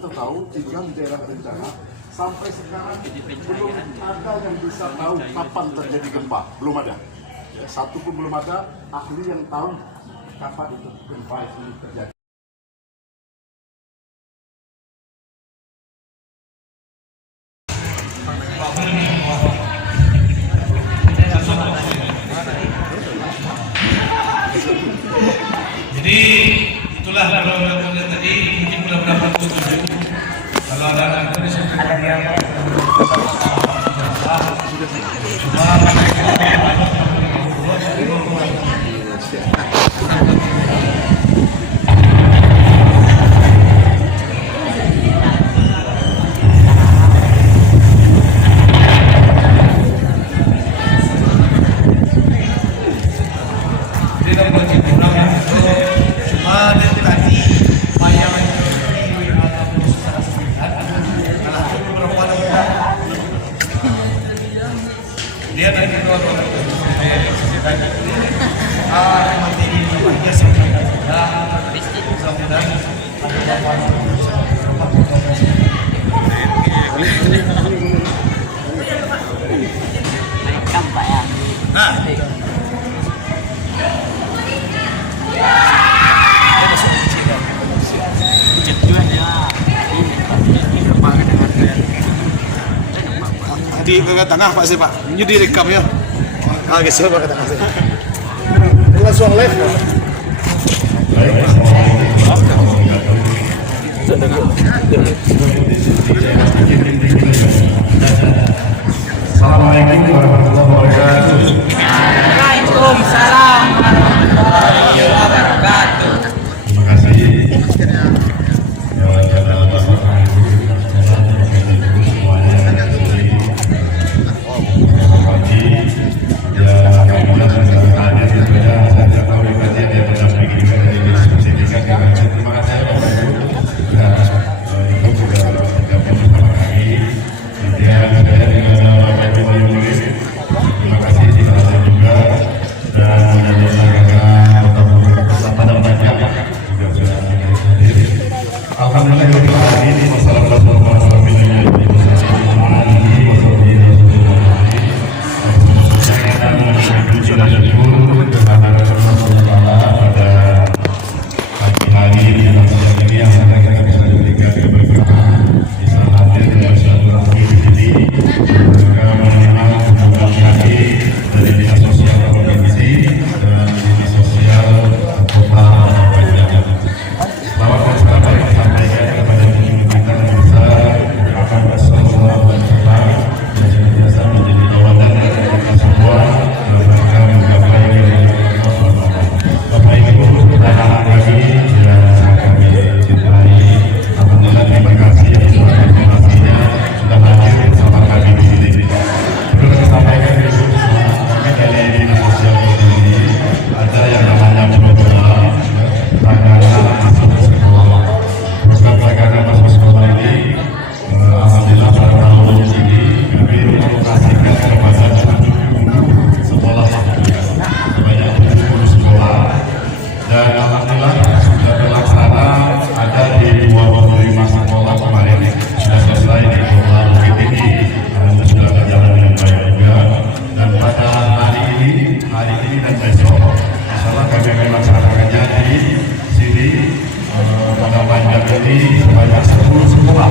kita tahu Cibilan daerah bencana sampai sekarang belum ada yang bisa tahu kapan terjadi gempa, belum ada. Ya, satu pun belum ada ahli yang tahu kapan itu gempa itu terjadi. Jadi itulah program tadi, mungkin mudah-mudahan setuju. Kalau ada anak itu ada yang dia dari kedua materi bahagia sampai di ke tanah Pak sih Pak, ini direkam ya. Guys, coba ke tanah sih. Langsung live ya. Assalamualaikum warahmatullahi wabarakatuh. Waalaikumsalam warahmatullahi wabarakatuh. Terima kasih. Sebanyak 10 sekolah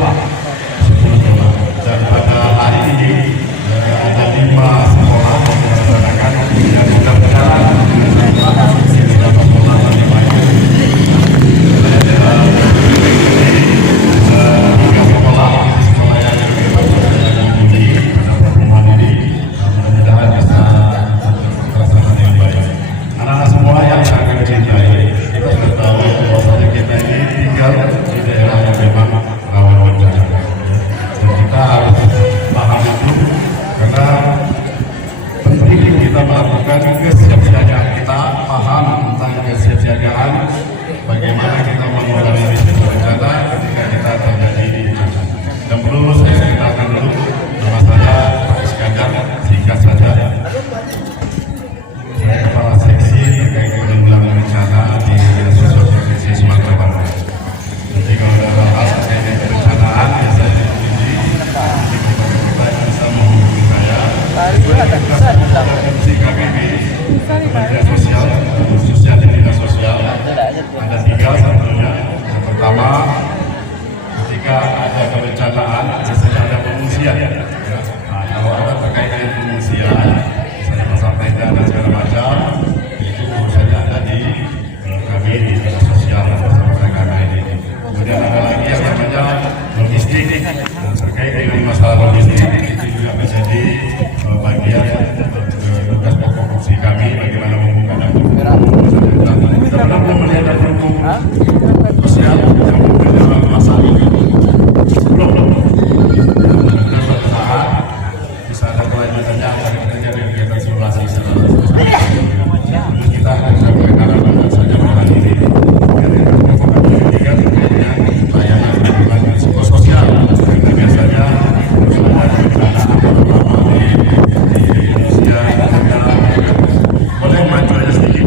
dan pada hari ini ada 5 sekolah melaksanakan dan sudah berjalan beberapa sekolah dan lainnya. Ada 3 sekolah yang diikuti pada pertemuan ini, mudah-mudahan bisa terlaksana dengan baik. Anak-anak semua yang sangat mencintai, kita sudah tahu bahwa kita ini tinggal di daerah yang memang rawan bencana, dan kita harus paham itu karena adalah logistik. Dan terkait dengan masalah logistik itu juga menjadi bagian tugas pokok fungsi kami bagaimana membuka dapur. Kita benar-benar melihat dapur sosial yang dalam masalah ini. Belum. Mudah-mudahan suatu saat bisa ada kelanjutannya akan terjadi kegiatan simulasi kita akan mengarahkan saja malam ini layanan psikososial karena biasanya di Indonesia boleh maju aja sedikit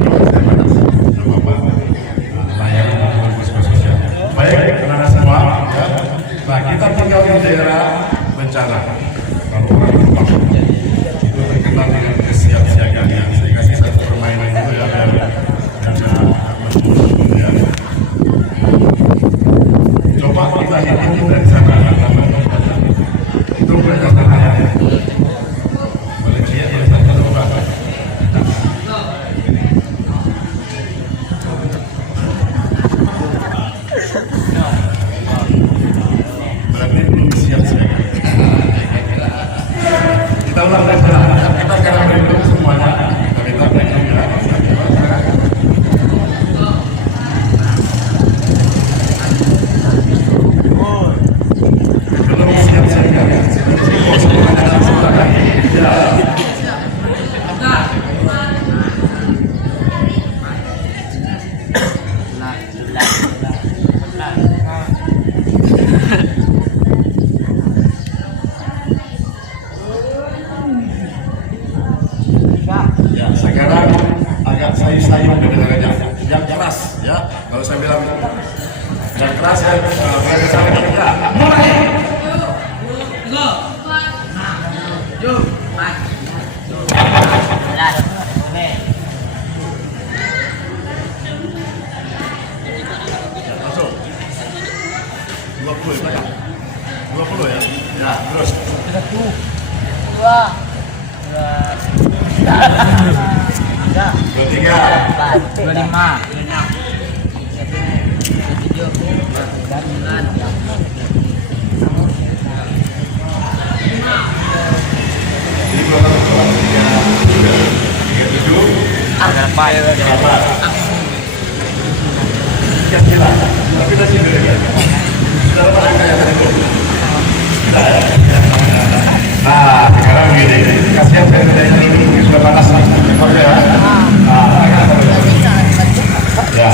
layanan psikososial. Baik, teman-teman semua, ya. Nah, kita tinggal di daerah bencana. Kalau orang Jepang itu terkenal dengan kesiapsiagaannya. Saya kasih satu permainan itu ya, ya. Coba kita hitung dari sana. Itu mereka tanahnya. Boleh lihat ya, satu coba. Berarti belum siap siaga. Kita ulang dari sana. Kita sekarang berhitung semuanya. Kita minta berhitung ya. Belum siap siaga. Ya, sekarang agak sayup-sayup kedengarannya, yang keras ya. Kalau saya bilang yang keras ya, saya sampaikan ya. Mulai. Masuk. 20 ya. 20 ya. Ya, terus. 33. Nah, sekarang begini, kasihan saya tidak dulu sudah panas nih, oke ya. Ya,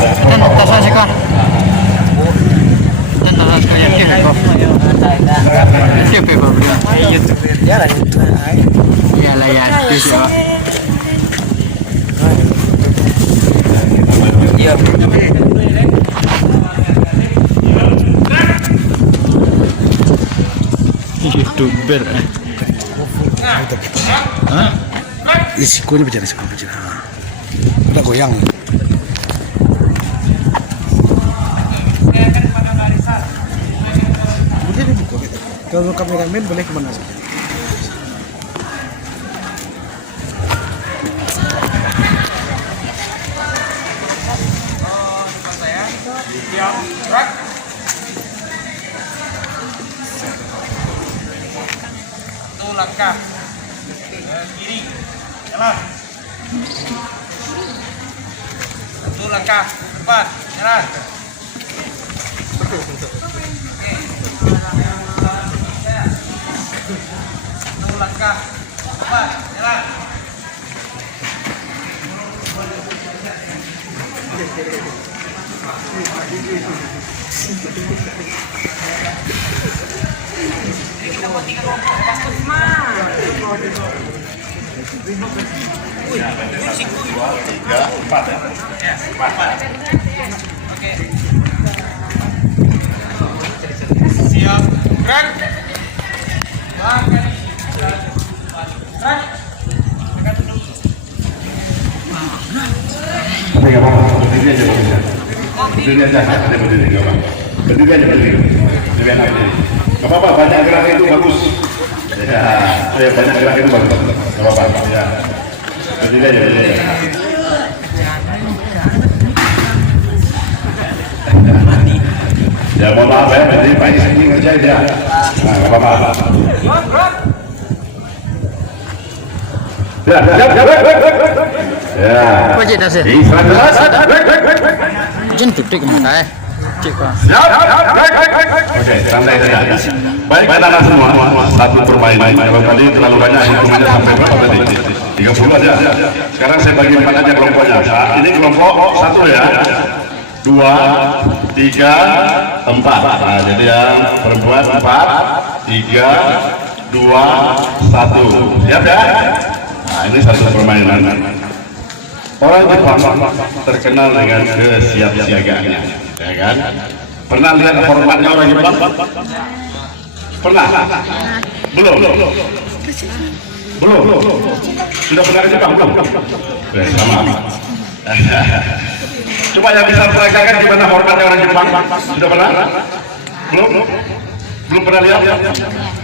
YouTuber. Hah? Risikonya berjalan. Udah goyang. Kalau kameramen boleh kemana saja. Satu langkah kiri, jalan. Satu langkah depan, jalan. Satu langkah depan, jalan. Kita buat 3 kelompok, pas mah. Wih, 3, 4 ya. Ya, 4. Oke. Siap, gerak. Gerak. Tapi nggak apa-apa, berdiri aja bisa. Berdiri aja, ada berdiri nggak apa. Berdiri aja berdiri. Lebih enak berdiri. Nggak apa-apa, banyak gerak itu bagus. Ya, banyak gerak itu bagus. Nggak apa-apa. Ya, berdiri aja, berdiri aja. Ya mohon maaf ya, jadi Pak Is ini ngerjain ya. Nah, nggak apa-apa. Ya, siap, siap. Ya. Apa cik tasnya? Islam jelas. Jen duduk kemana cik pak? Siap. Oke, santai saja. Baik, anak-anak semua, satu permainan. Kalau tadi terlalu banyak hitungannya sampai berapa tadi? 30 aja. Sekarang saya bagi empat aja kelompoknya. Nah, ini kelompok satu ya. 2, 3, 4. Nah, jadi yang perempuan 4, 3, 2, 1. Siap ya? Nah, ini satu permainan. Orang Jepang terkenal dengan kesiapsiagaannya, ya kan? Pernah lihat formatnya orang Jepang? Pernah? Belum? Sudah pernah ke Jepang? Belum? Sama. Coba yang bisa peragakan gimana hormatnya orang Jepang? Sudah pernah? Belum? Belum pernah lihat?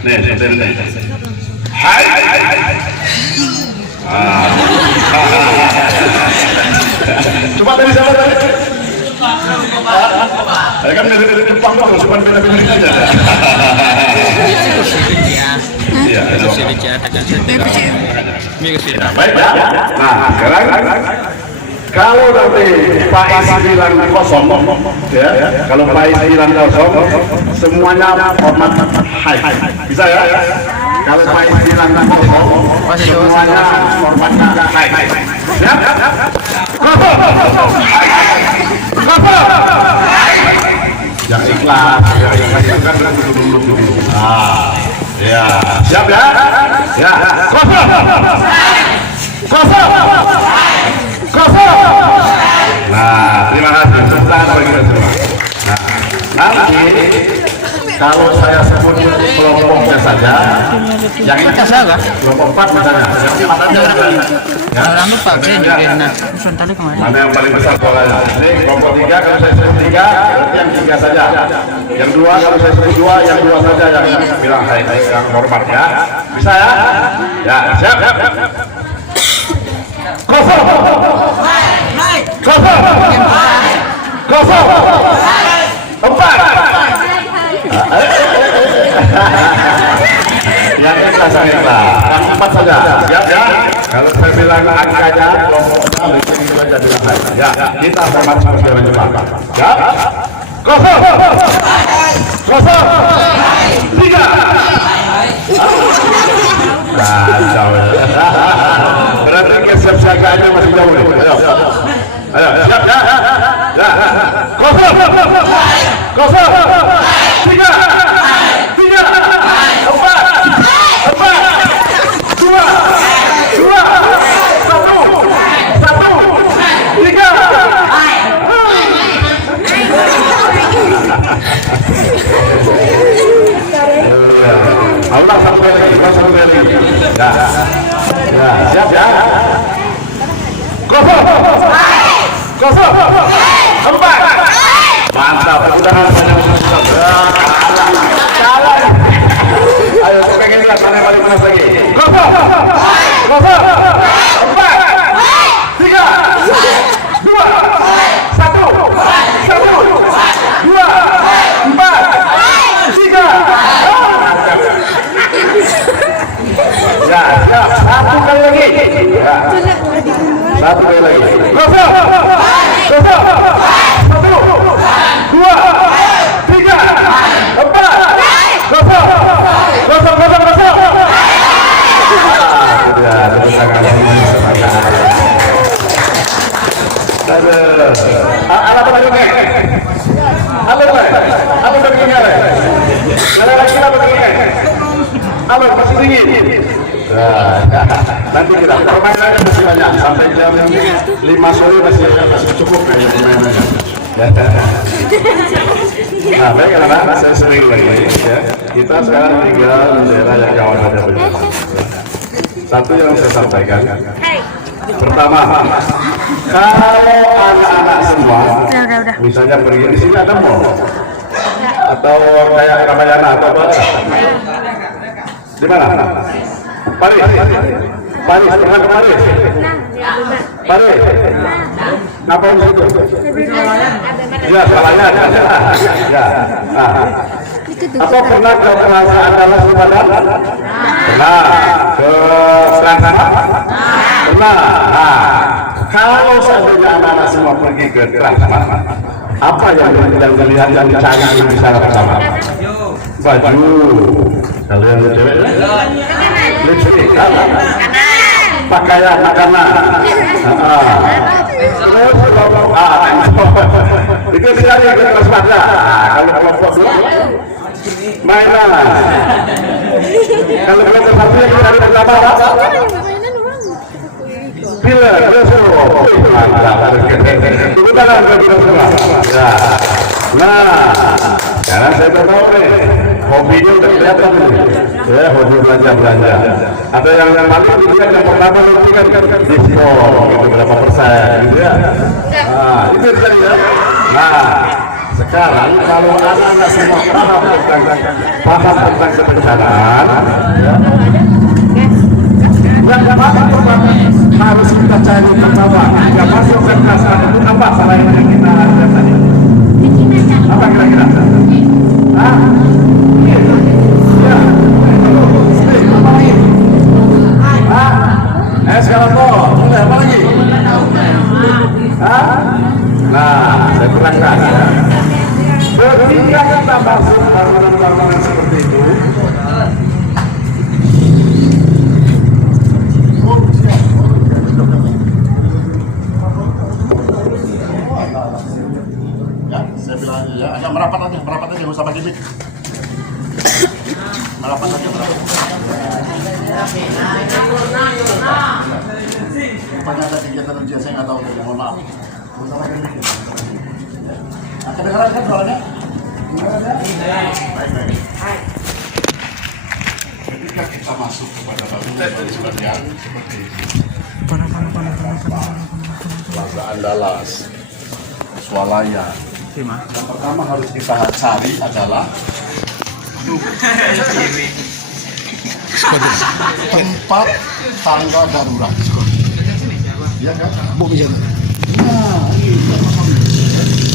Nih, seperti ini. Hai. Coba dari siapa tadi? Saya kan dari Jepang bang, cuma beda-beda aja. Iya, baik ya. Nah, sekarang kalau nanti Pak Is bilang kosong, ya, kalau Pak Is bilang kosong, semuanya hormat hai. Bisa ya? Kalau Pak Is bilang kosong, semuanya hormatnya hai. Siap? Yang ikhlas, ya, siap ya? Ya, kosong. Nah, terima kasih. Tepuk tangan bagi kita semua. Nah, nanti kalau saya sebut kelompoknya saja, yang ini kelompok 4 misalnya, mana yang paling besar bolanya? Ini kelompok 3, kalau saya sebut 3, berarti yang 3 saja. Yang 2, kalau saya sebut 2, yang 2 saja yang bilang hai, yang hormat ya. Bisa ya? Ya, siap. Kosong. Empat. Yang kita saya yang 4 saja. Siap ya. Kalau saya bilang angkanya, kelompoknya itu aja bilang hai. Ya, kita hormat seperti orang Jepang. Ya. Kosong. 3. Berarti kesiapsiagaannya masih jauh nih. Ayo, siap ya. Ya. Kosong. 3. 1. Allah sampai lagi. Ya. Ya, siap ya. Kosong. 4. Mantap. Mudah-mudahan banyak kalah. Ayo, pengen lihat mana yang paling panas lagi. Kosong. 4. 3. 2. 1. 2. 4. 3. Ya, siap. 1 kali lagi. Ya. 1 kali lagi. Kosong. 1. 2. 3. 4. Kosong. Alat apa lagi? Alat masih dingin. Nanti kita permainannya masih banyak sampai jam 5 sore masih cukup kayaknya permainannya. Nah, baik anak-anak, saya sering lagi ya. Kita sekarang tinggal di daerah yang kawan ada bencana. Satu yang saya sampaikan. Pertama, kalau anak-anak semua, misalnya pergi di sini ada mall atau kayak Ramayana atau apa? Di mana? Paris, pernah ke Paris? Paris. Ngapain situ? Ya, salahnya ada. Ya. Nah. Apa pernah ke Plaza Andalas Sumedang? Pernah. Ke Serang? Pernah. Nah, kalau seandainya anak-anak semua pergi ke Transmart, apa yang dilihat yang dicari di sana pertama? Baju. Kalau yang cewek, lipstick, pakaian, makanan. Itu sekali ke Transmart. Kalau kelompok dua, mainan. Kalau kelompok satu yang dari pertama, bila nah, karena saya tahu nih, hobinya udah kelihatan nih, ya hobi belanja. Ada yang paling dilihat yang pertama nanti kan diskon, gitu berapa persen, gitu ya. Nah, itu tadi ya. Nah, sekarang kalau anak-anak semua paham tentang kebencanaan, ya. Yang pertama harus kita cari pertama yang masuk ke kelas itu apa selain yang kita lihat tadi? Apa kira-kira? Hah? Ya. Apa lagi? Hah? Eskalator. Boleh apa lagi? Hah? Nah, saya terangkan ya. Ketika kita masuk bangunan-bangunan seperti itu, saya bilang ya, agak merapat aja, nggak usah pakai mic. Merapat aja, merapat. Rupanya ada kegiatan ujian, saya nggak tahu, mohon maaf. Nggak usah pakai mic. Nah, kedengaran kan soalnya? Baik. Ketika kita masuk kepada bangunan sekalian seperti Plaza Andalas, Swalaya. Yang pertama harus kita cari adalah tempat tangga darurat. Iya kan? Bu bisa. Nah, ini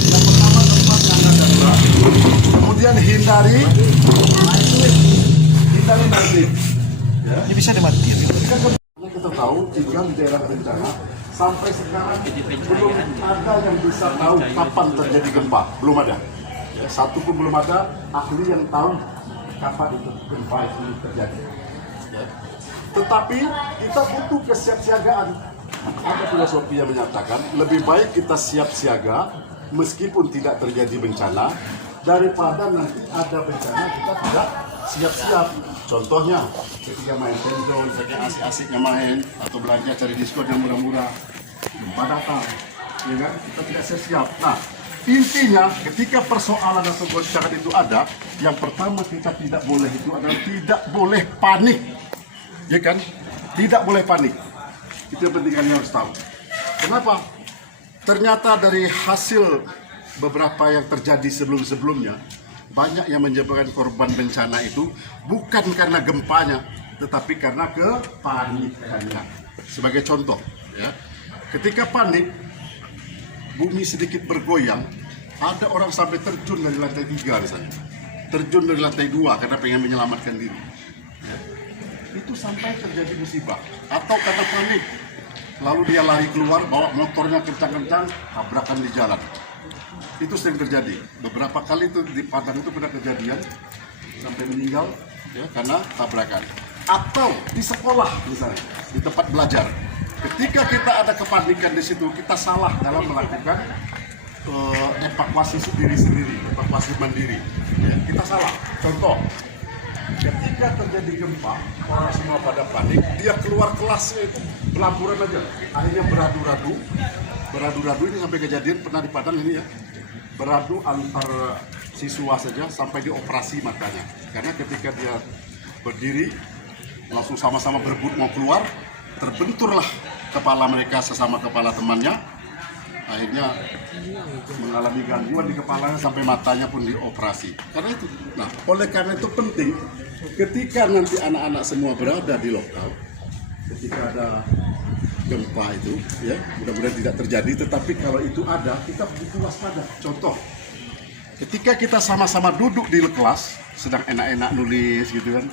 yang pertama tempat tangga darurat. Kemudian hindari nanti. Ya. Ini bisa dimatiin. Kita tahu tinggal di daerah bencana sampai sekarang belum ada yang bisa tahu kapan terjadi gempa, belum ada. Ya, satu pun belum ada ahli yang tahu kapan itu gempa itu terjadi. Ya. Tetapi kita butuh kesiapsiagaan. Ada filosofi yang menyatakan lebih baik kita siap siaga meskipun tidak terjadi bencana daripada nanti ada bencana kita tidak siap-siap. Contohnya ketika main pendol, ketika asik-asiknya main atau belanja cari diskon yang murah-murah, gempa datang, ya kan? Kita tidak siap-siap. Nah, intinya ketika persoalan atau goncangan itu ada, yang pertama kita tidak boleh itu adalah tidak boleh panik, ya kan? Tidak boleh panik. Itu yang penting kalian harus tahu. Kenapa? Ternyata dari hasil beberapa yang terjadi sebelum-sebelumnya, banyak yang menyebabkan korban bencana itu bukan karena gempanya, tetapi karena kepanikannya. Sebagai contoh, ya, ketika panik, bumi sedikit bergoyang, ada orang sampai terjun dari lantai 3 misalnya, terjun dari lantai 2 karena pengen menyelamatkan diri. Ya. Itu sampai terjadi musibah, atau karena panik, lalu dia lari keluar, bawa motornya kencang-kencang, tabrakan di jalan. Itu sering terjadi. Beberapa kali itu di Padang itu pernah kejadian sampai meninggal ya karena tabrakan. Atau di sekolah misalnya, di tempat belajar. Ketika kita ada kepanikan di situ, kita salah dalam melakukan evakuasi sendiri-sendiri, evakuasi mandiri. Ya, kita salah. Contoh, ketika terjadi gempa, orang semua pada panik, dia keluar kelasnya itu pelaburan aja. Akhirnya beradu-radu ini sampai kejadian pernah di Padang ini ya. Beradu antar siswa saja sampai dioperasi matanya. Karena ketika dia berdiri, langsung sama-sama berebut mau keluar, terbenturlah kepala mereka sesama kepala temannya. Akhirnya mengalami gangguan di kepalanya sampai matanya pun dioperasi. Karena itu, nah oleh karena itu penting ketika nanti anak-anak semua berada di lokal, ketika ada gempa itu, ya mudah-mudahan tidak terjadi. Tetapi kalau itu ada, kita butuh waspada. Contoh, ketika kita sama-sama duduk di kelas, sedang enak-enak nulis gitu kan,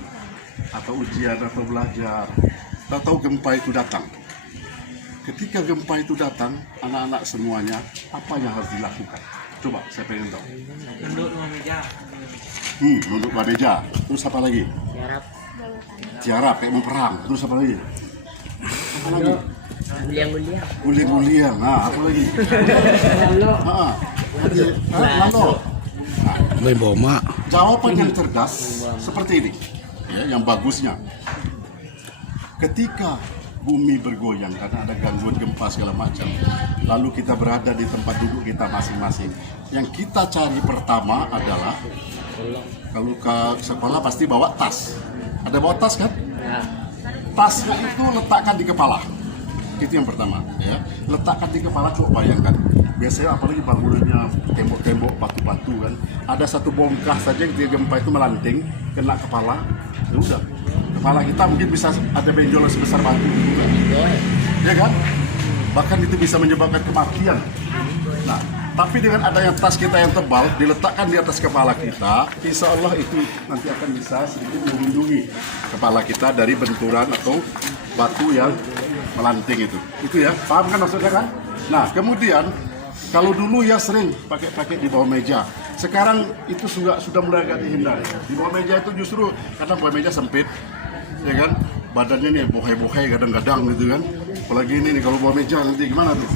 atau ujian atau belajar, tahu gempa itu datang. Ketika gempa itu datang, anak-anak semuanya, apa yang harus dilakukan? Coba, saya pengen tahu. Nunduk dua meja. Nunduk dua meja. Terus apa lagi? Tiarap, kayak mau perang. Terus apa lagi? Apa lagi? Guliang-guliang. Guling-guliang. Nah, apa lagi? Lalu. Main boma. Jawaban yang cerdas seperti ini, ya, yang bagusnya. Ketika bumi bergoyang karena ada gangguan gempa segala macam, lalu kita berada di tempat duduk kita masing-masing. Yang kita cari pertama adalah, kalau ke sekolah pasti bawa tas. Ada bawa tas kan? Tasnya itu letakkan di kepala. Itu yang pertama, ya. Letakkan di kepala, coba bayangkan. Biasanya apalagi bangunannya tembok-tembok, batu-batu kan. Ada satu bongkah saja ketika gempa itu melanting, kena kepala, ya udah. Kepala kita mungkin bisa ada benjolan sebesar batu juga. Ya kan? Bahkan itu bisa menyebabkan kematian. Nah, tapi dengan adanya tas kita yang tebal, diletakkan di atas kepala kita, insya Allah itu nanti akan bisa sedikit melindungi kepala kita dari benturan atau batu yang melanting itu. Itu ya, paham kan maksudnya kan? Nah, kemudian kalau dulu ya sering pakai di bawah meja. Sekarang itu sudah mulai agak dihindari. Di bawah meja itu justru karena bawah meja sempit, ya kan? Badannya nih bohai-bohai kadang-kadang gitu kan. Apalagi ini nih kalau bawah meja nanti gimana tuh?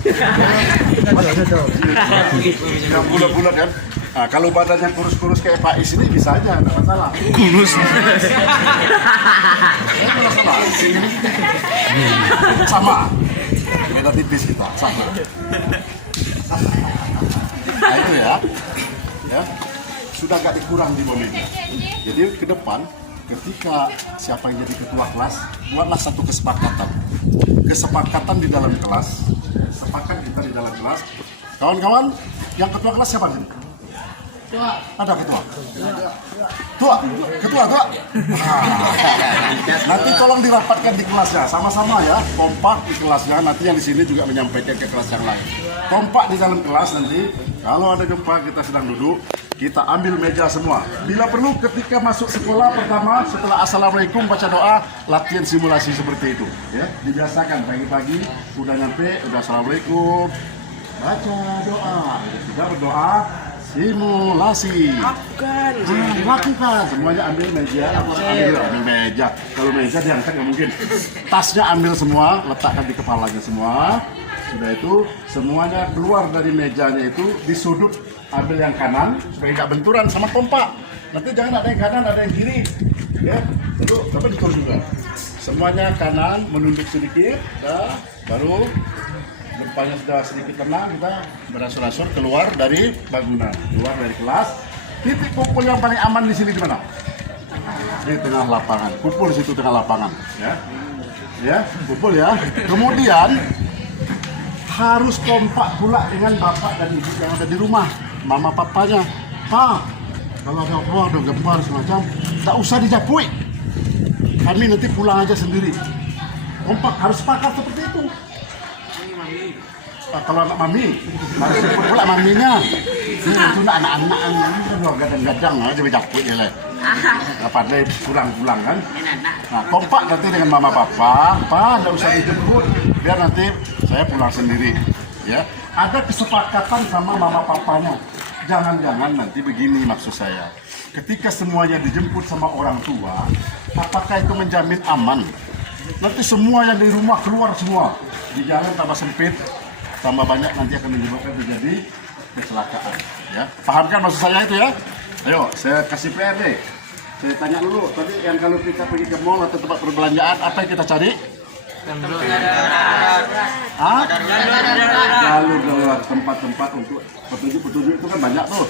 Yang bulat-bulat kan? Nah, kalau badannya kurus-kurus kayak Pak Is ini bisa aja, nggak masalah. Kurus. Nggak masalah. Sama. Beda tipis kita, sama. Nah itu ya, sudah nggak dikurang di bawah meja. Jadi ke depan, ketika siapa yang jadi ketua kelas, buatlah satu kesepakatan. Kesepakatan di dalam kelas, sepakat kita di dalam kelas. Kawan-kawan, yang ketua kelas siapa nih? Ada ketua? Ketua. Nah, nanti tolong dirapatkan di kelasnya, sama-sama ya, kompak di kelasnya. Nanti yang di sini juga menyampaikan ke kelas yang lain. Kompak di dalam kelas nanti, kalau ada gempa kita sedang duduk, kita ambil meja semua. Bila perlu ketika masuk sekolah pertama, setelah assalamualaikum baca doa, latihan simulasi seperti itu. Ya, dibiasakan pagi-pagi, udah nyampe, udah assalamualaikum, baca doa, sudah berdoa. Simulasi. Lakukan. Semuanya ambil meja. Ambil meja. Kalau meja diangkat nggak mungkin. Tasnya ambil semua, letakkan di kepalanya semua. Sudah itu semuanya keluar dari mejanya itu di sudut. Ambil yang kanan supaya nggak benturan sama kompak. Nanti jangan ada yang kanan, ada yang kiri. Ya, itu apa ditur juga. Semuanya kanan, menunduk sedikit. Dah, baru. Gempanya sudah sedikit tenang, kita beransur-ansur keluar dari bangunan, keluar dari kelas. Titik kumpul yang paling aman di sini di mana? Di tengah lapangan. Kumpul di situ tengah lapangan, ya, kumpul ya. Kemudian harus kompak pula dengan bapak dan ibu yang ada di rumah, mama papanya. Pak, kalau ada ada gempa semacam, tak usah dijapui. Kami nanti pulang aja sendiri. Kompak harus sepakat seperti itu. Kalau anak mami, harus pula maminya. Itu anak-anak gadang-gadang aja berjakut ya lah. Pandai pulang-pulang kan. Nah, kompak nanti dengan mama papa, Pak, nggak usah dijemput, biar nanti saya pulang sendiri. Ya, ada kesepakatan sama mama papanya. Jangan-jangan nanti begini maksud saya. Ketika semuanya dijemput sama orang tua, apakah itu menjamin aman? Nanti semua yang di rumah keluar semua. Di jalan tambah sempit, tambah banyak nanti akan menyebabkan terjadi kecelakaan. Ya, paham kan maksud saya itu ya? Ayo, saya kasih PR deh. Saya tanya dulu, tadi yang kalau kita pergi ke mall atau tempat perbelanjaan, apa yang kita cari? Jalur darurat, tempat-tempat untuk petunjuk-petunjuk itu kan banyak tuh.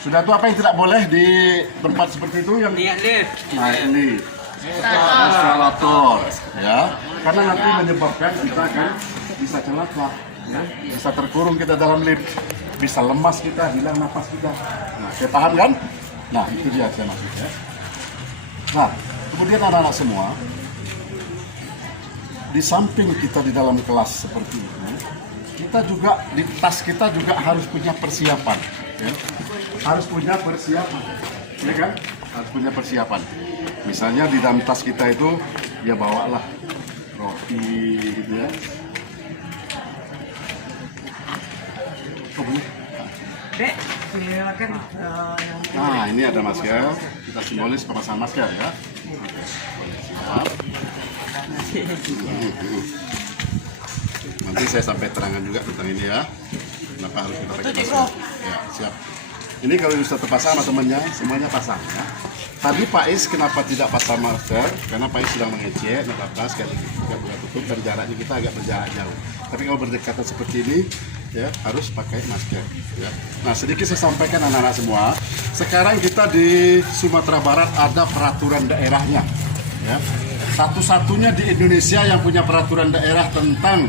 Sudah tuh apa yang tidak boleh di tempat seperti itu yang naik lift. Eskalator, ya, karena nanti menyebabkan kita kan bisa celaka, ya? Bisa terkurung kita dalam lift, bisa lemas kita, hilang napas kita. Nah, saya paham kan? Nah, itu dia saya maksudnya. Nah, kemudian anak-anak semua, di samping kita di dalam kelas seperti ini, kita juga di tas kita juga harus punya persiapan, ya. Harus punya persiapan, ya kan? Harus punya persiapan. Misalnya di dalam tas kita itu, ya bawalah roti, gitu ya. Dek, silakan. Nah, ini ada masker. Kita simbolis pemasangan masker ya. Siap. Nanti saya sampai terangan juga tentang ini ya. Kenapa harus kita pakai masker? Ya, siap. Ini kalau sudah terpasang sama temannya, semuanya pasang ya. Tadi Pak Is kenapa tidak pasang masker? Karena Pak Is sedang mengecek, tidak apa-apa, sekali kita buka tutup dan jaraknya kita agak berjarak jauh. Tapi kalau berdekatan seperti ini, ya harus pakai masker. Ya. Nah, sedikit saya sampaikan anak-anak semua. Sekarang kita di Sumatera Barat ada peraturan daerahnya. Ya. Satu-satunya di Indonesia yang punya peraturan daerah tentang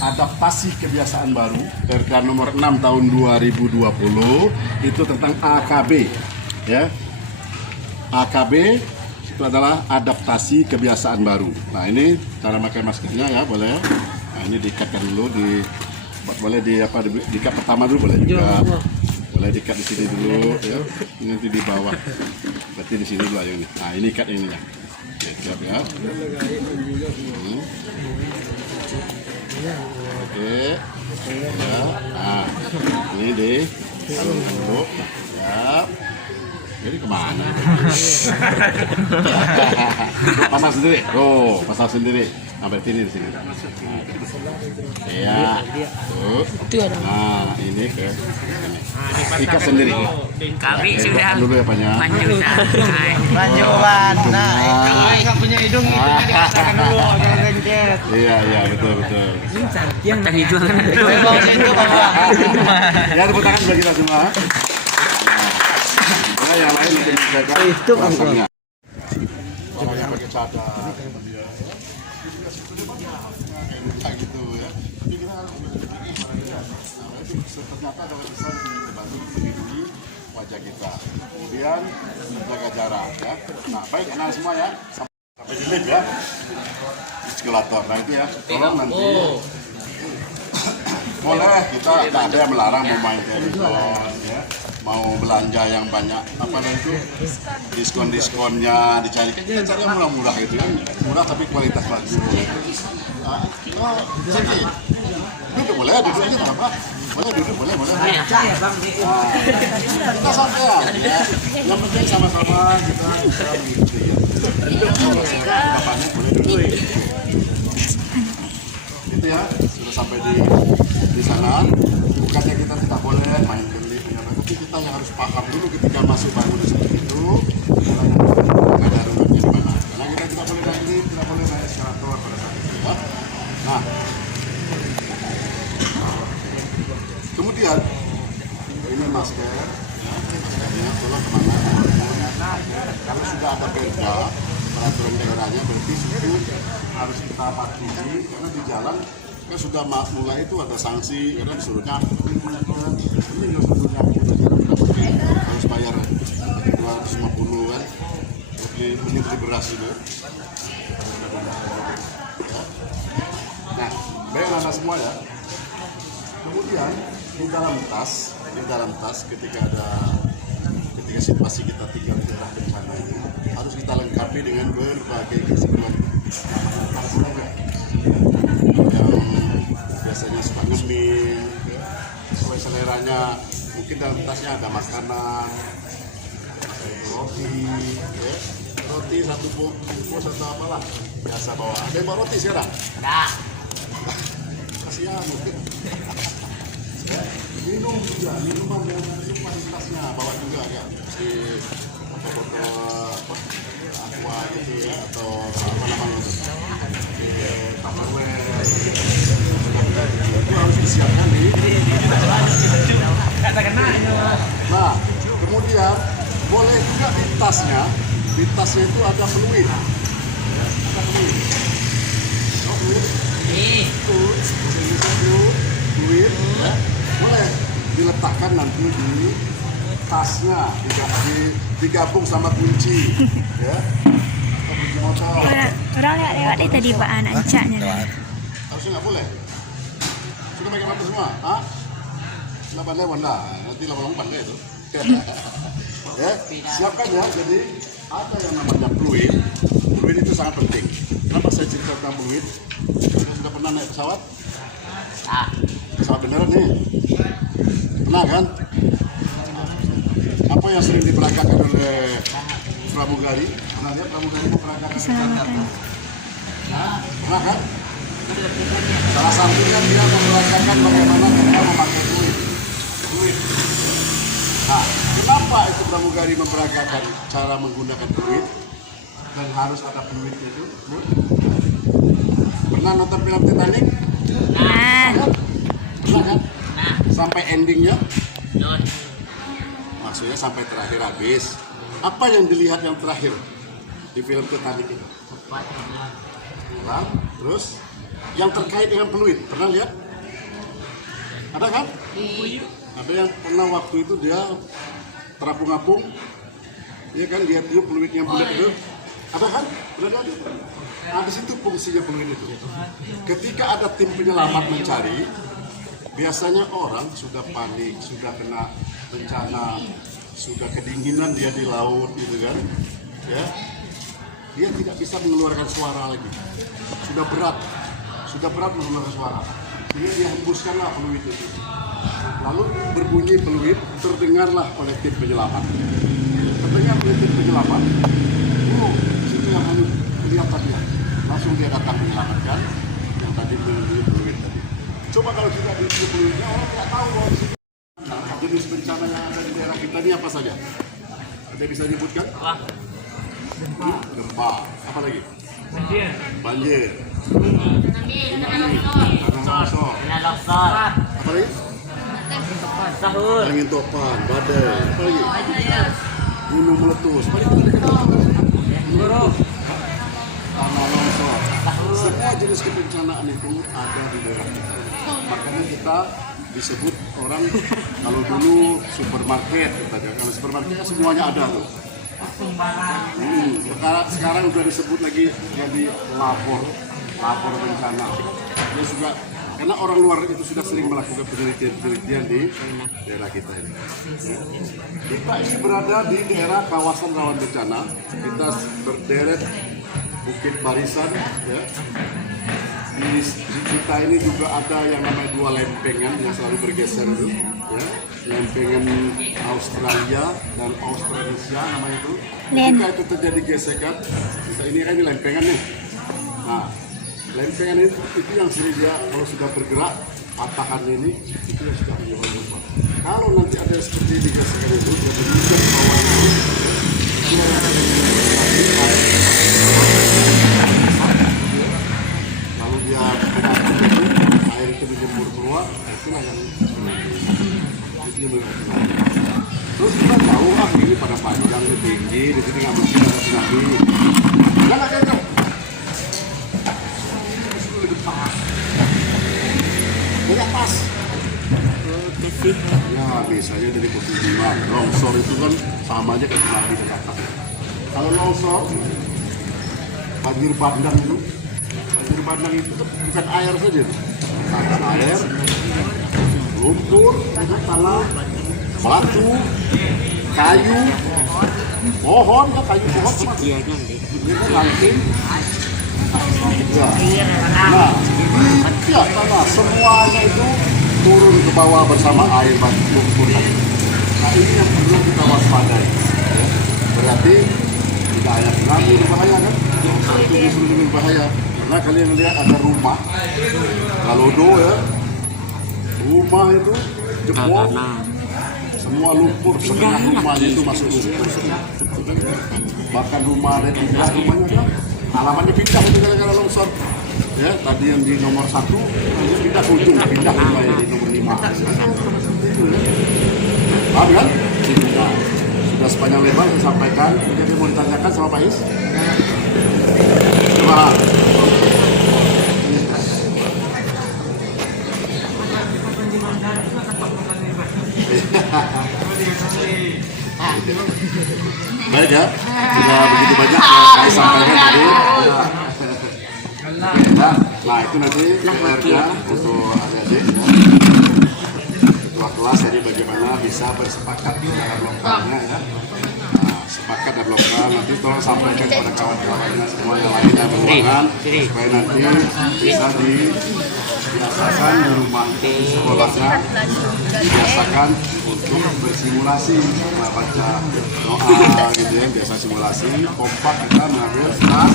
adaptasi kebiasaan baru, Perda nomor 6 tahun 2020 itu tentang AKB. Ya. AKB itu adalah adaptasi kebiasaan baru. Nah, ini cara pakai maskernya ya, boleh. Nah, ini diikatkan dulu boleh diikat pertama dulu boleh juga. Boleh diikat di sini dulu ya. Ini nanti di bawah. Berarti di sini dulu aja ini. Nah, ini ikat ini ya. Oke, siap ya. Oke. Ya. Nah, ini di dulu. Siap. Jadi kemana? Pasang sendiri. Oh, pasang sendiri. Nah, berarti ini di sini. Iya. Tuh. Nah, ini ke ikat sendiri. Kami sudah Dulu ya, Panya. panjuan. Nah, nggak punya hidung itu dikatakan dulu jangan gencet. Iya, betul. Yang tadi itu kan dulu. Ya, tepuk tangan bagi kita semua. Nah, yang lain mungkin menjaga rasanya. Orang yang pakai cadar, gitu ya. Jadi kita harus ternyata kalau bisa dibantu melindungi wajah kita. Kemudian menjaga jarak ya. Nah, baik anak semua ya. Sampai di lift ya. Eskalator. Nah, itu ya. Tolong nanti. Boleh, kita tak ada yang melarang mau main telepon ya. Mau belanja yang banyak apa itu diskon-diskonnya dicari, kita cari yang murah-murah gitu kan, murah tapi kualitas bagus. Sini duduk boleh, duduk aja nggak apa, boleh duduk boleh. Kita santai ya, yang penting sama-sama kita bisa mengikuti. Bapaknya boleh duduk. Itu ya, sudah sampai di sana. Bukannya kita tidak boleh main beli, tapi kita yang harus paham dulu ketika masuk bangunan seperti itu, daruratnya di mana. Karena kita tidak boleh naik lift, tidak boleh naik eskalator pada saat itu ya. Nah, kemudian ini masker, ya, maskernya tolong kemana? Kalau sudah ada perda peraturan daerahnya, berarti itu harus kita patuhi karena di jalan kan sudah mulai itu ada sanksi karena disuruhnya ini harus bayar 250 kan beli beras itu. Nah, baik anak semua ya. Kemudian di dalam tas ketika situasi kita tinggal di daerah bencana ini harus kita lengkapi dengan berbagai keseruan yang biasanya suka ngemil, sesuai seleranya. Mungkin dalam tasnya ada makanan, roti, ya. Roti satu bungkus atau apalah biasa bawa. Ada yang bawa roti sekarang? Ada. Kasihan mungkin. Minum juga, minuman yang di tasnya bawa juga ya. Si botol aqua gitu ya atau apa namanya itu. Tupperware. Itu harus disiapkan di. Nah, kemudian boleh juga di tasnya itu ada fluid. Ada fluid. Oh, fluid, ya. Boleh diletakkan nanti di tasnya, digabung sama kunci, ya. motor. Orang lewat ini tadi Pak anak caknya. Harusnya nggak boleh. Sudah pakai mata semua, ah? Lapan lewat lah, nanti lapan pandai itu. Ya, siapkan ya. Jadi ada yang namanya fluid. Fluid itu sangat penting. Kenapa saya cerita tentang fluid? Saya sudah pernah naik pesawat? Pesawat beneran nih. Pernah kan? Apa yang sering diperagakan oleh pramugari? Pernah lihat pramugari mau peragakan? Keselamatan. Pernah kan? Salah satunya dia memperagakan bagaimana kita memakai fluid. Nah, kenapa itu pramugari memperagakan cara menggunakan fluid dan harus ada fluidnya itu? Pernah nonton film Titanic? Pernah kan? Sampai endingnya? Maksudnya sampai terakhir habis. Apa yang dilihat yang terakhir di film Titanic itu? Nah, terus yang terkait dengan fluid, pernah lihat? Ada kan? Ada yang pernah waktu itu dia terapung-apung, ya kan, dia tiup fluid yang bulat itu. Ada kan? Pernah lihat? Nah, di situ fungsinya fluid itu. Ketika ada tim penyelamat mencari, biasanya orang sudah panik, sudah kena bencana, sudah kedinginan dia di laut, gitu kan? Ya, dia tidak bisa mengeluarkan suara lagi. Sudah berat mengeluarkan suara. Sehingga dia hembuskanlah fluid itu. Lalu berbunyi fluid, terdengarlah oleh tim penyelamat. Terdengar oleh tim penyelamat. Situ yang hanya kelihatan dia. Langsung dia datang menyelamatkan yang tadi berbunyi fluid tadi. Coba kalau kita di fluidnya, orang tidak tahu bahwa di situ jenis bencana yang ada di daerah kita ini apa saja. Ada bisa disebutkan? Gempa. Apa lagi? Banjir. Tanah longsor. Apa lagi? Angin topan, badai. Apa lagi? Gunung meletus. Tanah longsor. Semua jenis kebencanaan itu ada di daerah kita. Makanya kita disebut orang, kalau dulu supermarket, kalau supermarket semuanya ada tuh. Sekarang udah disebut lagi jadi lapor bencana. Dia juga karena orang luar itu sudah sering melakukan penelitian di daerah kita ini. Kita ini berada di daerah kawasan rawan bencana. Kita berderet Bukit Barisan, ya. Di kita ini juga ada yang namanya dua lempengan yang selalu bergeser itu, ya. Lempengan Australia dan Australasia namanya itu. Jika itu terjadi gesekan, kita ini kan ini lempengan nih. Nah, lempengan itu yang sering dia kalau sudah bergerak patahan ini itu yang sudah menyebabkan. Kalau nanti ada seperti di gesekan itu, dia bergeser ke bawahnya. Lalu dia air itu menjemur keluar, itulah yang terus kita tahu ini pada panjang, tinggi, di sini nggak mungkin ada tsunami. Jangan ada itu. Lebih pas. Banyak pas. Ya biasanya dari pegunungan. Longsor itu kan sama aja kayak tsunami di atas. Kalau longsor, banjir bandang itu bukan air saja. Ada air, lumpur, tanah, batu, kayu, pohon, kayu pohon ini ranting. Nah, ya tanah semuanya itu turun ke bawah bersama air batu lumpur. Nah ini yang perlu kita waspadai. Berarti tidak hanya tsunami berbahaya kan? Itu justru berbahaya. Karena kalian lihat ada rumah, Galodo ya, rumah itu jebol, semua lumpur, setengah rumahnya itu masuk lumpur semua. Bahkan rumah ada tiga rumahnya kan, alamatnya pindah itu gara-gara longsor. Ya, tadi yang di nomor 1, pindah ke ujung, pindah rumahnya di nomor 5. Paham kan? Nah, sudah sepanjang lebar saya sampaikan. Jadi mau ditanyakan sama Pak Is? Coba. Baik ya, sudah begitu banyak saya sampaikan tadi. Nah itu nanti PR-nya untuk adik-adik. Ketua kelas jadi bagaimana bisa bersepakat di dalam lokalnya ya. Nah, sepakat dan lokal nanti tolong sampaikan kepada kawan-kawannya semua yang lain yang berhubungan supaya nanti bisa dibiasakan di rumah sekolahnya, dibiasakan untuk bersimulasi baca doa gitu ya, biasa simulasi kompak kita mengambil tas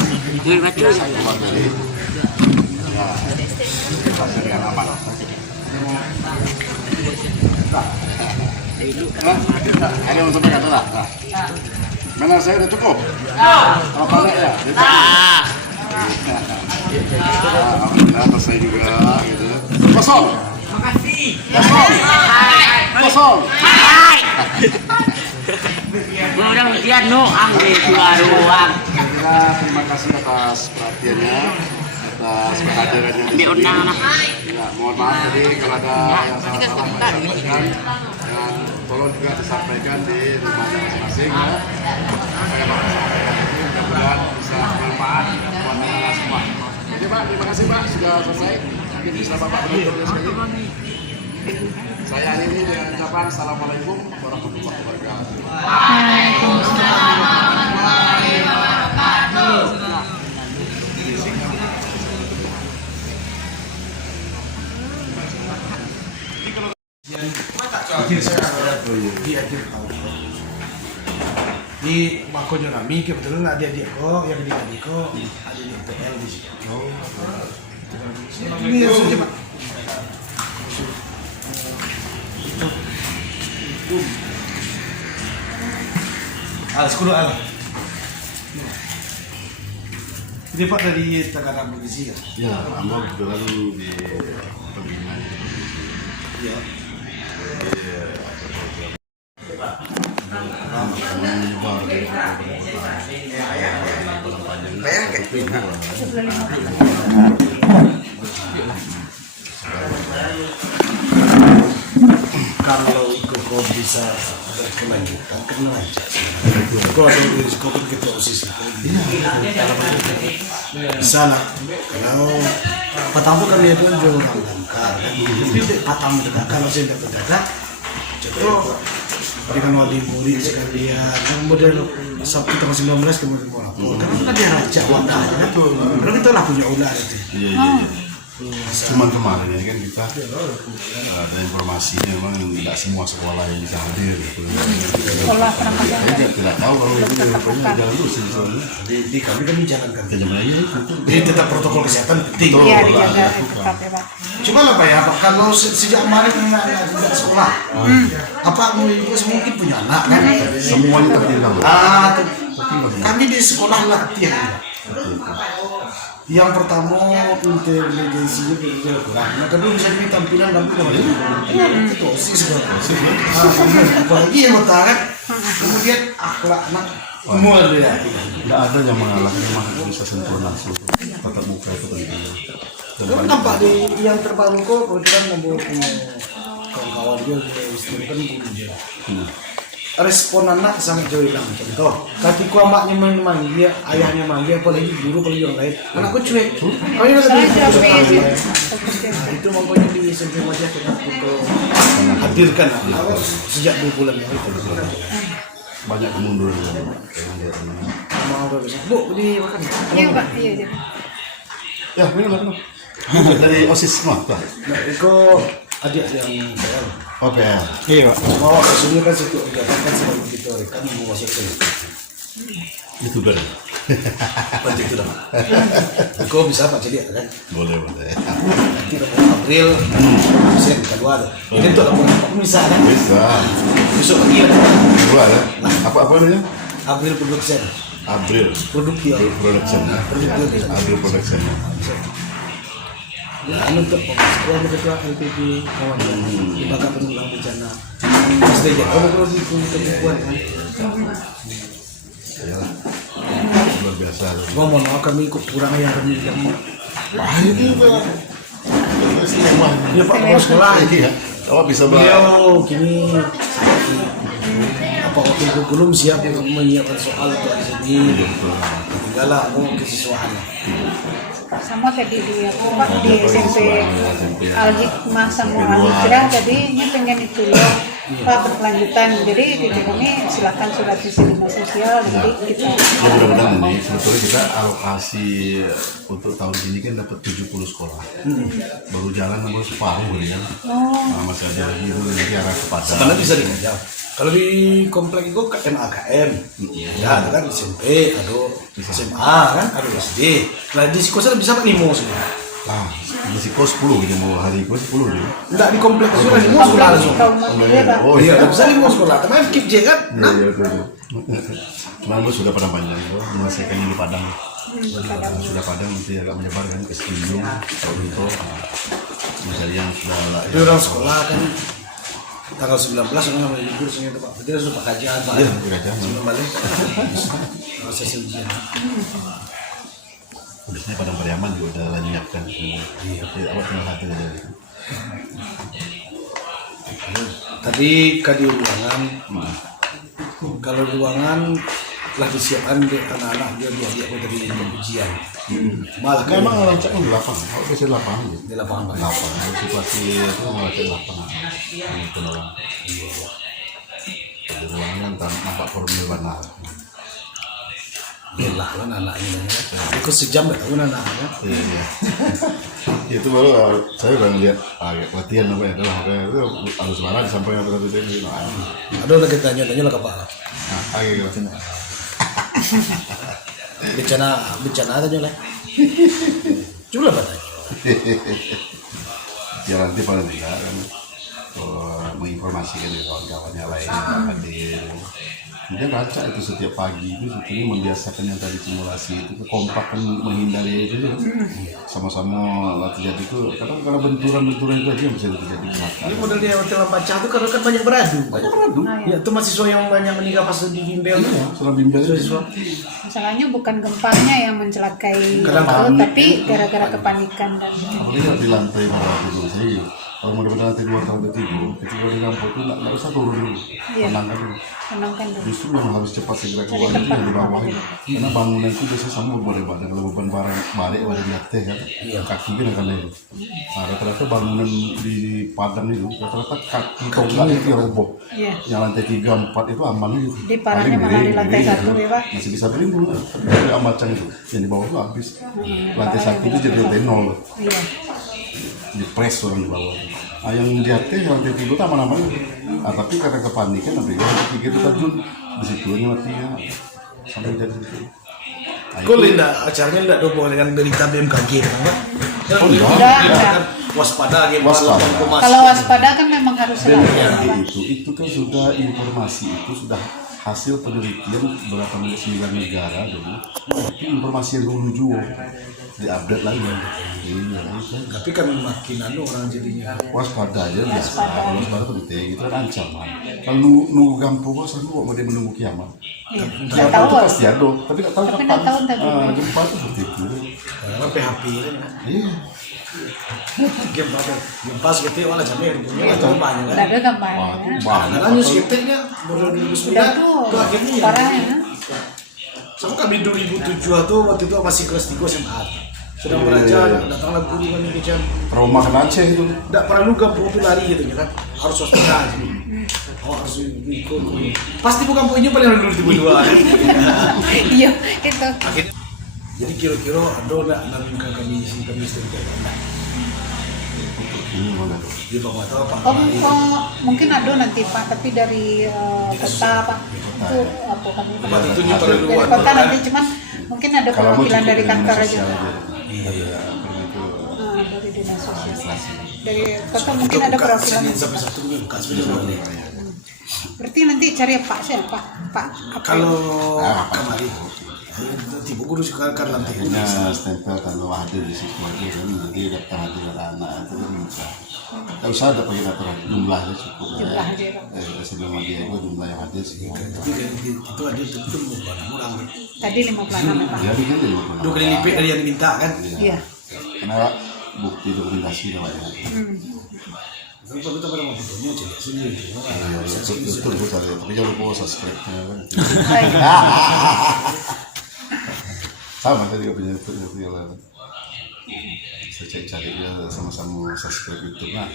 biasa keluar dari ya tas dengan aman. Ada yang sampai kata lah. Mana saya udah cukup? Kalau pandai ya? Alhamdulillah selesai juga gitu. Kosong. Makasih. Kosong. Udah ujian no, ambil ruang. Terima kasih atas perhatiannya, atas kehadirannya di sini. Ya, mohon maaf tadi kalau ada yang salah-salah disampaikan dan tolong juga disampaikan di rumahnya masing-masing ya. Apa yang Bapak sampaikan ini mudah-mudahan bisa bermanfaat buat anak-anak semua. Oke Pak, terima kasih Pak sudah selesai. Mungkin bisa Bapak benar-benar sekali. Saya akhiri dengan ucapan Assalamualaikum warahmatullahi wabarakatuh. Di makonya kami kebetulan ada adik kok, yang adik kok, ada di PL di sini. Ini yang saja Pak. Sekolah alam. Ini Pak dari Tagaran Bugisi ya? Ya, Amba kebetulan di pembinaan. Ya. Kalau kau bisa berkelanjutan, kenal aja. Kau ada risiko kita OSIS itu. Bisa lah. Kalau Patang itu kan dia tuh jual bongkar. Patang juga kalau saya dapat data, contoh dengan wali murid sekalian, yang model Sabtu tanggal 19 kemudian mau lapor. Karena kan dia raja wadahnya kan. Karena kita lah punya ular itu. Iya. Cuman kemarin ini kan kita ada informasinya memang tidak semua sekolah yang bisa hadir. Sekolah perangkat Saya tidak tahu kalau itu rupanya jalan terus misalnya. Di kami kan dijalankan. Kejadian aja itu. Jadi tetap protokol kesehatan penting. Iya, dijaga tetap ya Pak. Cuma apa ya Pak, kalau sejak kemarin tidak sekolah, apa mungkin punya anak kan? Semuanya tertinggal. Kami di sekolah latihan. Yang pertama intelijensinya berbeda kurang. Yang kedua bisa jadi tampilan itu sih segala. Apalagi yang bertahan, kemudian akhlak anak semua dia. Tidak ada yang mengalahkan memang bisa sentuh langsung tatap muka itu penting. Kan nampak di yang terbaru kok, kebetulan membawa kawan-kawan dia istri kan guru dia. Respon anak sangat jauh hilang. Contoh, ketika maknya manggil, ayahnya manggil, apalagi guru, apalagi orang lain, anakku cuek. Kau ini itu makanya di SMP wajah untuk hadirkan sejak 2 bulan yang itu. Banyak kemunduran. Mau besok, Bu, di makan. Iya Pak, iya. Ya, minum. Dari OSIS semua. Nah, itu adik yang PL. Oke. Iya Pak. Mau kesini kan situ kegiatan kan sebagai kita kan mau masuk ke YouTuber. Bantu itu dah. Kau bisa Pak jadi kan? Boleh. Nanti April, saya kedua ada. Ini tuh laporan Pak bisa kan? Bisa. Besok lagi ada. Dua ada. Apa namanya? April Production. April Produksi. Production. April Production. Ya, untuk sekolah ketua LPP kawan lembaga penanggulangan bencana. Pasti dia. Kamu kalau di buat kan? Ya. Luar biasa. Cuma mohon maaf kami kekurangan yang kami yang Itu dia Pak kepala sekolah. ya. Apa bisa Beliau kini Pak Wakil belum siap untuk menyiapkan soal untuk di sini. Tinggallah mau kesiswaannya. Sama tadi di SMP Al-Hikmah sama Al-Hijrah tadinya pengen itu loh Pak berkelanjutan, jadi di kami silakan surat visi dinas sosial, jadi kita Ya mudah-mudahan ini sebetulnya kita alokasi untuk tahun ini kan dapat 70 sekolah. Baru jalan nomor separuh gitu ya. Masih ada lagi itu nanti arah ke Padang. Sebenarnya bisa dikejar. Kalau di komplek itu MAKM, ya ada kan SMP, ada SMA kan, ada SD. Nah di sekolah bisa Pak Nimo semua. Nah, di Siko 10 gitu mau hari gue 10 dia. Enggak di komplek itu kan Nimo sekolah langsung. Oh Iya, bisa Nimo sekolah. Tapi keep J kan? Iya, iya, betul. Cuma gue sudah pada panjang itu menyelesaikan ini di Padang. Sudah Padang nanti agak menyebar kan ke Sindung, Sorinto. Misalnya yang sudah Itu orang sekolah kan tanggal 19 orang mau libur sini Pak. Berarti harus Pak kajian Pak. Iya, kajian. Sebelum balik. Proses ujian. Biasanya Padang Pariaman juga udah menyiapkan semua. Tapi awak tinggal satu aja. Tadi di ruangan, kalau ruangan telah disiapkan di anak-anak dia dari ujian. Malah kan Memang rancaknya di lapangan, kalau bisa di lapangan gitu. di lapangan Pak. Lapangan, situasi itu merancak di lapangan. Ini penolong. Di ruangan nampak formil benar. Gila kan anaknya. Ikut sejam nggak tahu anaknya. Iya. Itu baru saya udah ngeliat latihan apa ya, itu harus mana disampaikan satu ini. Ada lagi tanya-tanya lah kepala. Nah, ayo kita. Bencana aja lah. Coba bertanya. Ya nanti paling tidak kan menginformasikan kawan-kawannya lain yang hadir. Kemudian rancak itu setiap pagi itu sebetulnya membiasakan yang tadi simulasi itu kekompakan menghindari itu ya. Sama-sama latihan itu karena benturan-benturan itu aja yang bisa terjadi kecelakaan. Ini model di hotel Lampacah itu karena kan banyak beradu. Ya itu mahasiswa yang banyak meninggal pas di bimbel itu. Setelah bimbel itu masalahnya bukan gempanya yang mencelakai Kenapa? tapi gara-gara kepanikan dan apalagi di lantai para tidur saya kalau mau dapat lantai 2 atau lantai 3 ketika di lampu itu nggak usah turun dulu, tenangkan dulu. menangkan dulu. Justru yang harus cepat segera keluar itu yang di bawah itu. Karena bangunan itu biasanya sama boleh badan kalau beban barang balik pada di atas kan, kaki kan akan lelu. Nah rata-rata bangunan di Padang itu rata-rata kaki tonggak itu yang roboh. Iya. Yang lantai 3, 4 itu aman itu. Di parahnya malah di lantai 1 ya Pak. Masih bisa berlindung lah. Tapi dari amacang itu yang di bawah itu habis. Lantai 1 itu jadi lantai 0. Iya. Dipres orang di bawah. Nah, yang di atas yang lantai 3 itu aman-aman. Nah, tapi karena kepanikan nanti lantai 3 itu terjun di situ aja matinya sampai jadi situ. Nah, Kok Linda acaranya tidak double dengan berita BMKG kan Pak? Oh, enggak. Enggak. Waspada gitu. Waspada. Kalau waspada kan memang harus selalu. BMKG itu kan sudah informasi itu sudah hasil penelitian beberapa 9 negara dulu. Tapi informasi yang dulu juga diupdate lagi. Iya, itu. Tapi kan makin orang jadinya. Waspada aja biasa. Kalau waspada penting itu kan ancaman. Kalau nunggu gampang bos, lu mau dia menunggu kiamat. Iya. Nggak Kiamat tahu. itu pasti ada, tapi nggak tahu Tapi kapan. nggak tahu tapi. Gempa itu seperti itu. Karena PHP kan. Iya. Gempa sekitar malah jamnya punya banyak Udah kan. ada gambarnya. Wah, itu banyak. Karena sekitarnya baru 2009 Udah tuh. itu akhirnya ya. Parahnya. Sama kami 2007 tuh waktu itu masih kelas 3 SMA. Sedang belajar, datanglah guru kami kejar. Trauma kan Aceh itu. Tidak pernah lu gampang tuh lari gitu ya kan. Harus waspada aja. Oh harus ikut. Pasti bukan poinnya paling dulu di dua. Iya, itu. Akhirnya jadi kira-kira ada nggak nangka kami istri enggak. Ini mana tuh? Dia bang atau apa? Mungkin ada nanti Pak, tapi dari kota Pak itu apa kami Itu dari nyetor dulu. kota nanti cuman mungkin ada Kalau mau perwakilan cukup dari kantor aja. sosial Iya. Dari dinas sosial. Dari kota mungkin ada perwakilan. Senin sampai Sabtu buka sebenarnya. Berarti nanti cari Pak siapa? Pak. apa? Kalau kemarin tiba guru sekarang kan lantai Kayaknya stempel kalau hadir di situ aja kan, jadi daftar hadir anak itu kan bisa. Kalau usah ada pakai daftar jumlahnya cukup. Jumlah aja, Pak. Sebelum dia itu jumlah yang hadir sih. tapi itu ada tentu murah. Tadi 56 ya Pak. Dia bikin jadi 56. 2 kali lipat dari yang diminta kan. Iya. Karena bukti dokumentasi lah ya. Tapi kita pada mau fotonya jadi sini itu. Itu cari, tapi jangan lupa subscribe-nya kan. Sama tadi punya itu yang lain. Saya cari dia sama-sama subscribe YouTube nah.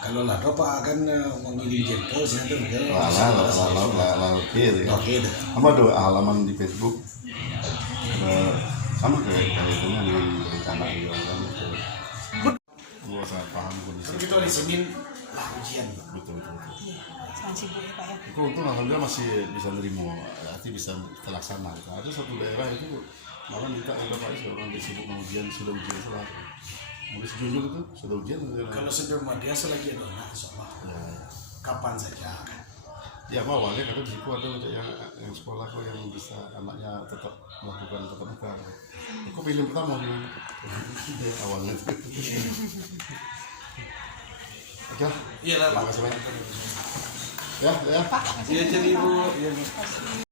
Kalau lah Pak akan mengirim jengkel saya tuh Oke deh. Oke deh. Sama ada halaman di Facebook. Sama kayak itu yang rencana juga kan. Gua sangat paham kondisi. Kita di Senin lah ujian. Betul. Sangat sibuk ya Pak ya. Itu untung alhamdulillah masih bisa nerima, arti bisa terlaksana. Ada satu daerah itu malah minta Pak orang disibuk mau ujian sudah ujian setelah mulai sejujur itu sudah ujian. Kalau sebelum dia selagi ada soal kapan saja kan. Ya awalnya kadang di situ ada yang sekolah kok yang bisa anaknya tetap melakukan tatap muka. Aku pilih pertama gimana? Awalnya. Oke. Iya lah. Terima kasih banyak. Ya. Iya jadi ibu.